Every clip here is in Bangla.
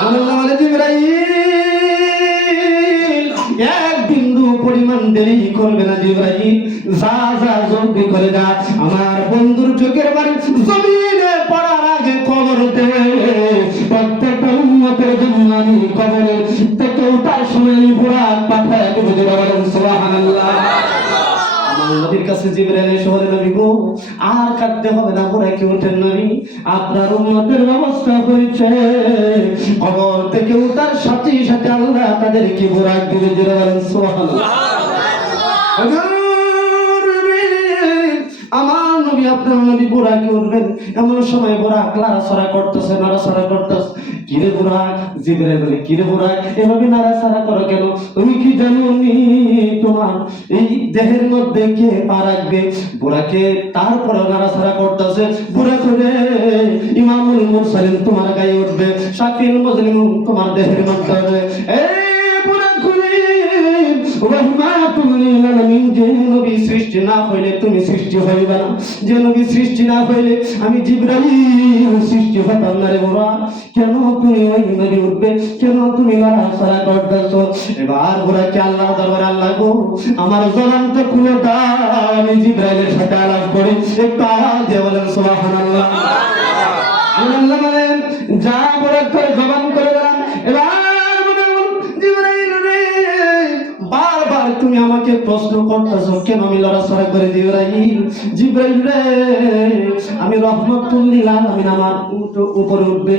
আল্লাহ বলে জিবরাইল এক বিন্দু পরিমাণ দেরি করবে না জিবরাইল, যা যা জলদি করে যা, আমার বন্ধুর চোখের বাড়ি জমিনে পড়ার আগে কবরতে প্রত্যেকটা উম্মতের জন্য আমি কবরের থেকে ওঠার সময় বুরাক পাঠায় বুঝে বলেন সুবহানাল্লাহ। নবীর কাছে জিবরাইল এসে বলে নবী গো আর কাঁদতে হবে না, বুরাকে ওঠেন নবী, আপনার উম্মতের ব্যবস্থা হয়েছে, কবর থেকে ওঠার সাথে সাথে আল্লাহ তাদেরকে বুরাক দিবে জোরে বলেন সুবহানাল্লাহ। আমার নবী আপনার নবী বুরাকে উঠবেন, এমন সময় বুরাক নাড়াচাড়া করতেছে নাড়াচাড়া করতেছে। কিরে বুরাক? জিবরাইল বলে কিরে বুরাক এভাবে নাড়াচাড়া করো কেন? তুমি কি জানো নি তোমার এই দেহের মধ্যে কে পা রাখবে? বুরাকে তারপরে নাড়াচাড়া করতেছে। বুরাক রে ইমামুল মুরসালিন তোমার গায়ে উঠবে, শাফিউল মুজলিম তোমার দেহের মধ্যে হবে। যে নবী সৃষ্টি না হইলে তুমি সৃষ্টি হইবে না, যে নবী সৃষ্টি না হইলে আমি জিবরাইল সৃষ্টি হতাম না রে বুড়া, কেন তুমি ওই নবী উঠবে, কেন তুমি নাড়াচাড়া করতেছো? এবার বুড়াকে আল্লাহ দরবারে আল্লাহ গো আমার জবানটা খুলে দাও, আমি জিবরাইলের সাথে আলাপ করি। একটু আওয়াজ দিয়ে বলেন সুবহানাল্লাহ। আল্লাহ বলেন যা বুড়া করে জবান করে দিলাম। এবার বারবার তুমি আমাকে প্রশ্ন করতেছো কেন আমি লড়াচড়া করে জিবরাইল? জিবরাইল রে আমি রহমতুল লিল আলামিন আমার উপরে উঠবে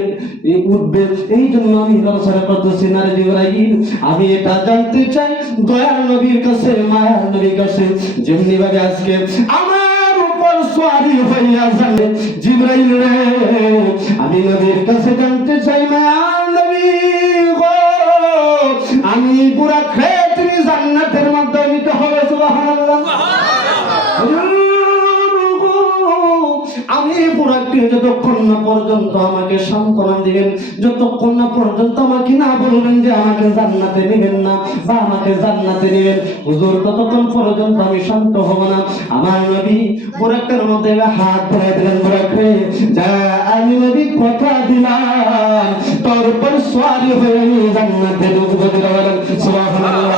এই জন্য আমি লড়াচড়া করতেছি না রে জিবরাইল। আমি এটা জানতে চাই দয়ার নবীর কাছে, মায়ার নবীর কাছে, যেমনি ভাবে আজকে আমার উপর সওয়ারি হইয়া যাবে জিবরাইল রে, আমি নবীর কাছে জানতে চাই মায়ার নবী গো আমি পুরা খেয়ে তুমি জান্নাতের মধ্যে নিতে হবে সুবহানাল্লাহ। আমি পুরাকে যতক্ষণ না পর্যন্ত আমাকে সান্ত্বনা দিবেন, যতক্ষণ না পর্যন্ত আমাকে না বলবেন যে আমাকে জান্নাতে নেবেন না বা আমাকে জান্নাতে নেবেন হুজুর, ততক্ষণ পর্যন্ত আমি শান্ত হব না। আমার নবী পুরাকের মধ্যে হাত ধরে দিলেন, পুরাকে যা আমি নবী কথা দিলাম তোর উপর সওয়ারি হয়ে জান্নাতে ঢুকবো সুবহানাল্লাহ।